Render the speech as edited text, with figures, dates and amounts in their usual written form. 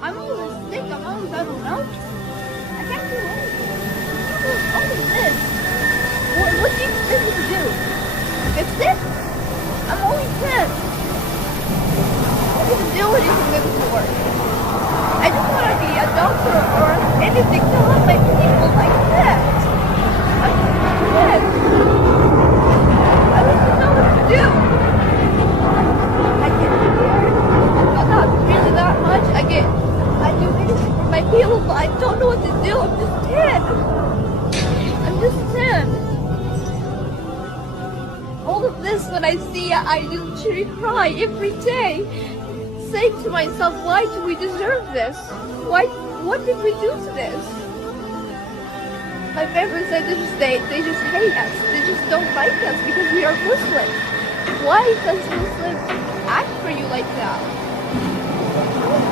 I'm always sick. I'm always out of milk. I can't do anything. All of this. What do you expect me to do? Fix it? I'm only 10. What do you do anything to work? I just want to be a doctor or anything to help my people like that. I'm sick. I don't even know what to do. I get scared, but not really that much. I do anything for my people, but I don't know what to do. I'm just 10. I'm just 10. All of this, when I see it, I literally cry every day, saying to myself, why do we deserve this? What did we do to this? My family said they just hate us. They just don't like us because we are Muslim. Why does Muslims act for you like that?